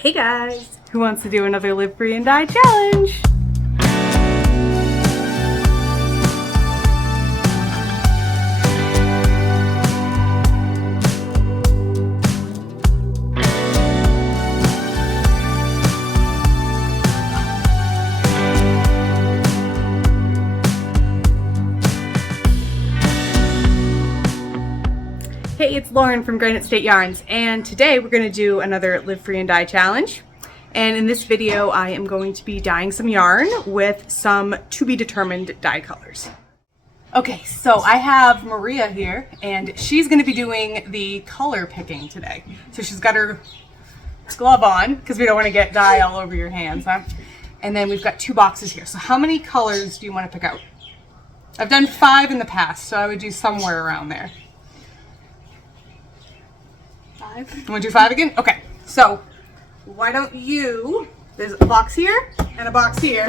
Hey guys! Who wants to do another Live Free and Die challenge? Hey, it's Lauren from Granite State Yarns, and today we're going to do another Live Free and Die challenge. And in this video, I am going to be dyeing some yarn with some to-be-determined dye colors. Okay, so I have Maria here, and she's going to be doing the color picking today. So she's got her glove on, because we don't want to get dye all over your hands, huh? And then we've got 2 boxes here. So how many colors do you want to pick out? I've done 5 in the past, so I would do somewhere around there. 5. You want to do 5 again? Okay, so why don't you, there's a box here and a box here.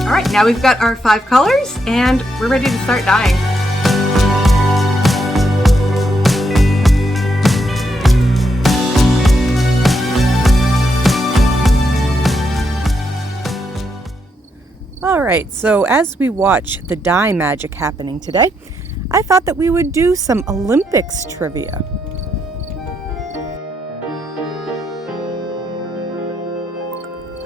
All right, now we've got our 5 colors and we're ready to start dyeing. Alright, so as we watch the dye magic happening today, I thought that we would do some Olympics trivia.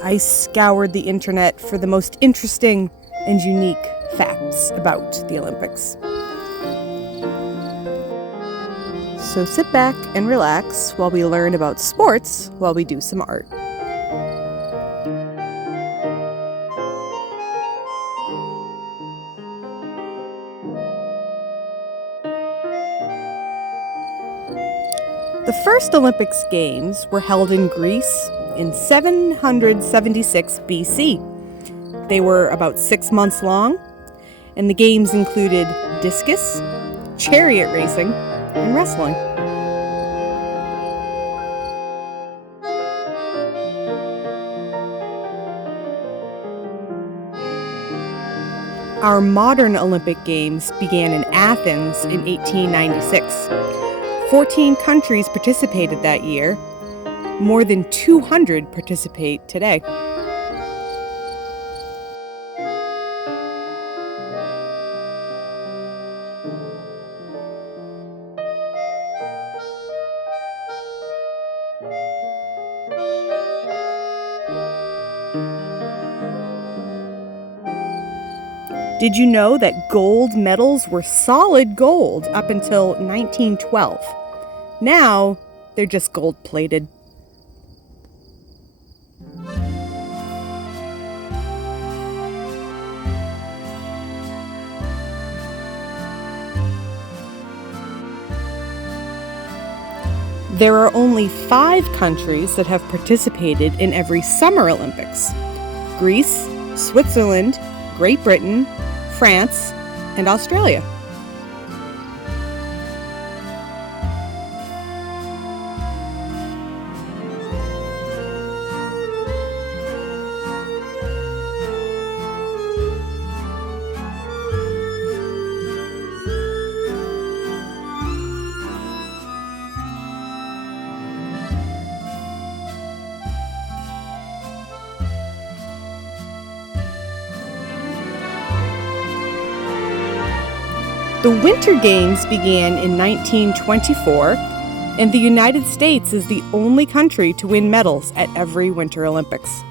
I scoured the internet for the most interesting and unique facts about the Olympics. So sit back and relax while we learn about sports while we do some art. The first Olympics Games were held in Greece in 776 BC. They were about 6 months long, and the games included discus, chariot racing, and wrestling. Our modern Olympic Games began in Athens in 1896. 14 countries participated that year. More than 200 participate today. Did you know that gold medals were solid gold up until 1912? Now, they're just gold-plated. There are only 5 countries that have participated in every Summer Olympics: Greece, Switzerland, Great Britain, France, and Australia. The Winter Games began in 1924, and the United States is the only country to win medals at every Winter Olympics.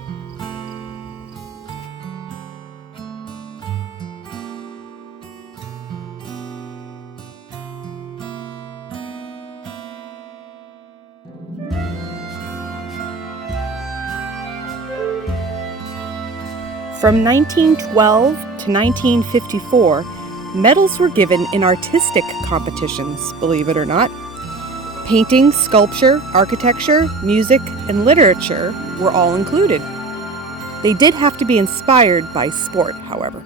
From 1912 to 1954, medals were given in artistic competitions, believe it or not. Painting, sculpture, architecture, music, and literature were all included. They did have to be inspired by sport, however.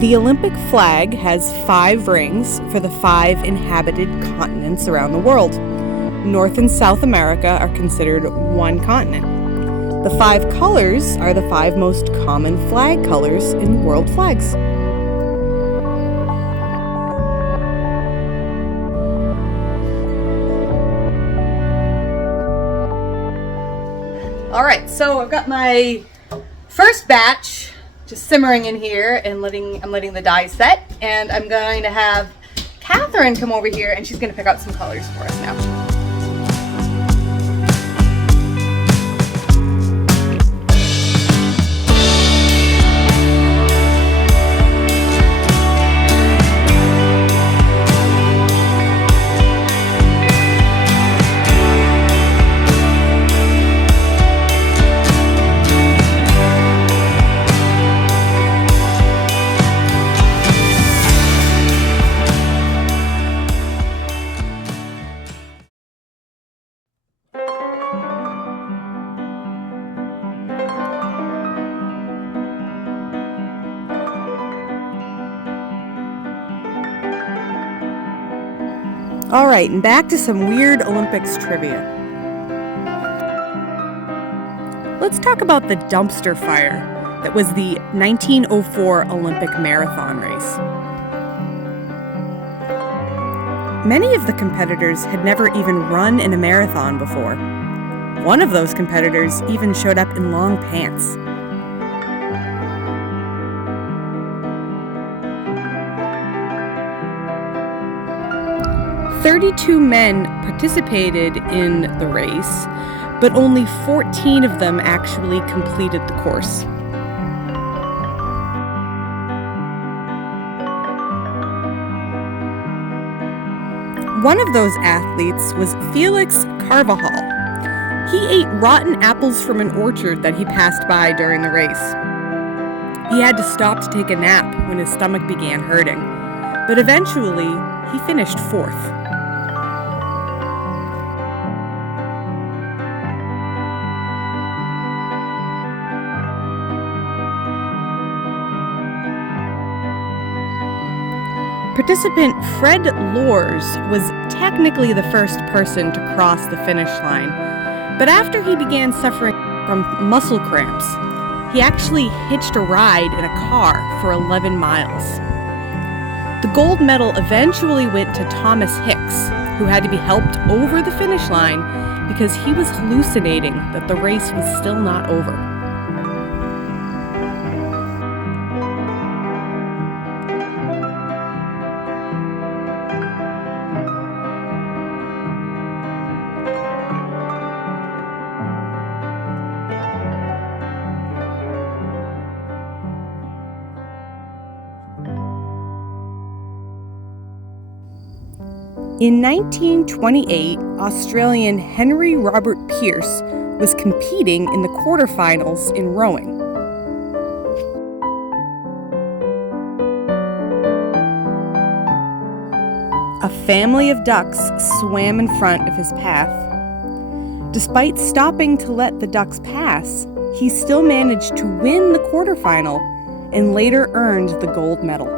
The Olympic flag has 5 rings for the 5 inhabited continents around the world. North and South America are considered one continent. The 5 colors are the 5 most common flag colors in world flags. All right, so I've got my first batch just simmering in here and I'm letting the dye set, and I'm going to have Catherine come over here and she's going to pick out some colors for us now. All right, and back to some weird Olympics trivia. Let's talk about the dumpster fire that was the 1904 Olympic marathon race. Many of the competitors had never even run in a marathon before. One of those competitors even showed up in long pants. 32 men participated in the race, but only 14 of them actually completed the course. One of those athletes was Felix Carvajal. He ate rotten apples from an orchard that he passed by during the race. He had to stop to take a nap when his stomach began hurting, but eventually he finished 4th. Participant Fred Lors was technically the first person to cross the finish line, but after he began suffering from muscle cramps, he actually hitched a ride in a car for 11 miles. The gold medal eventually went to Thomas Hicks, who had to be helped over the finish line because he was hallucinating that the race was still not over. In 1928, Australian Henry Robert Pearce was competing in the quarterfinals in rowing. A family of ducks swam in front of his path. Despite stopping to let the ducks pass, he still managed to win the quarterfinal and later earned the gold medal.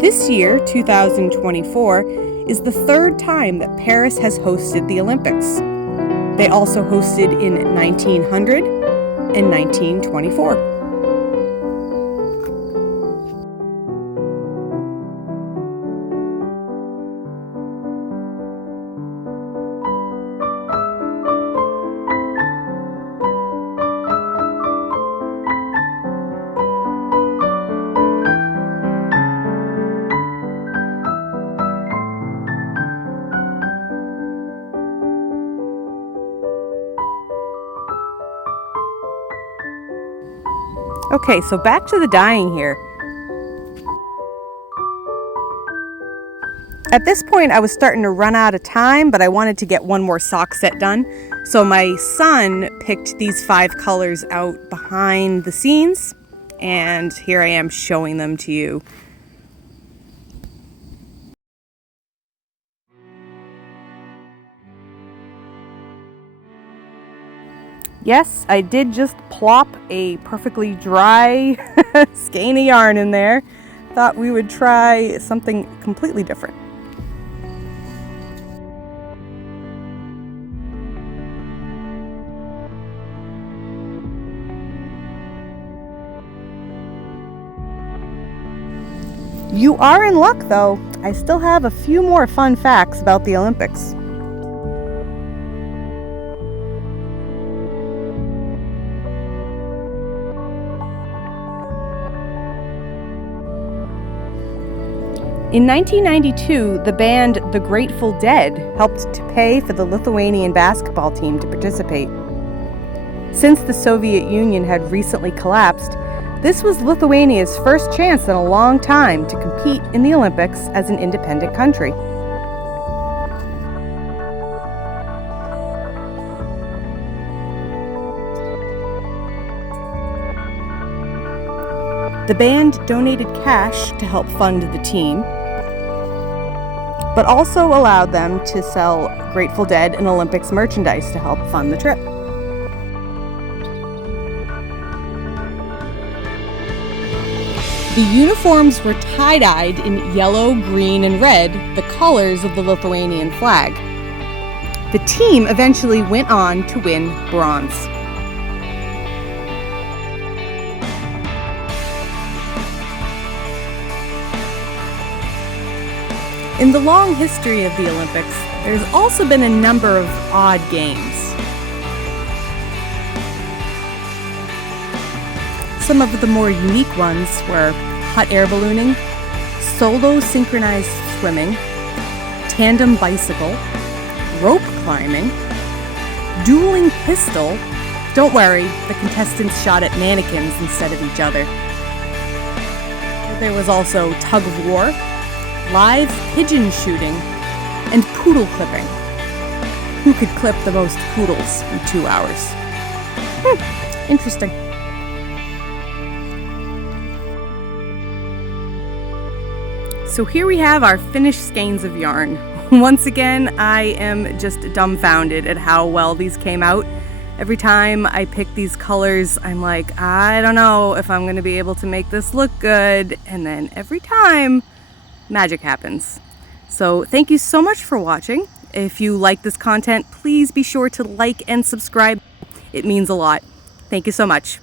This year, 2024, is the 3rd time that Paris has hosted the Olympics. They also hosted in 1900 and 1924. Okay, so back to the dyeing here. At this point, I was starting to run out of time, but I wanted to get one more sock set done. So my son picked these 5 colors out behind the scenes, and here I am showing them to you. Yes, I did just plop a perfectly dry skein of yarn in there. Thought we would try something completely different. You are in luck, though. I still have a few more fun facts about the Olympics. In 1992, the band The Grateful Dead helped to pay for the Lithuanian basketball team to participate. Since the Soviet Union had recently collapsed, this was Lithuania's first chance in a long time to compete in the Olympics as an independent country. The band donated cash to help fund the team, but also allowed them to sell Grateful Dead and Olympics merchandise to help fund the trip. The uniforms were tie-dyed in yellow, green, and red, the colors of the Lithuanian flag. The team eventually went on to win bronze. In the long history of the Olympics, there's also been a number of odd games. Some of the more unique ones were hot air ballooning, solo synchronized swimming, tandem bicycle, rope climbing, dueling pistol. Don't worry, the contestants shot at mannequins instead of each other. There was also tug of war, live pigeon shooting, and poodle clipping. Who could clip the most poodles in 2 hours? Interesting. So here we have our finished skeins of yarn. Once again, I am just dumbfounded at how well these came out. Every time I pick these colors, I'm like, I don't know if I'm going to be able to make this look good. And then every time, magic happens. So thank you so much for watching. If you like this content, please be sure to like and subscribe. It means a lot. Thank you so much.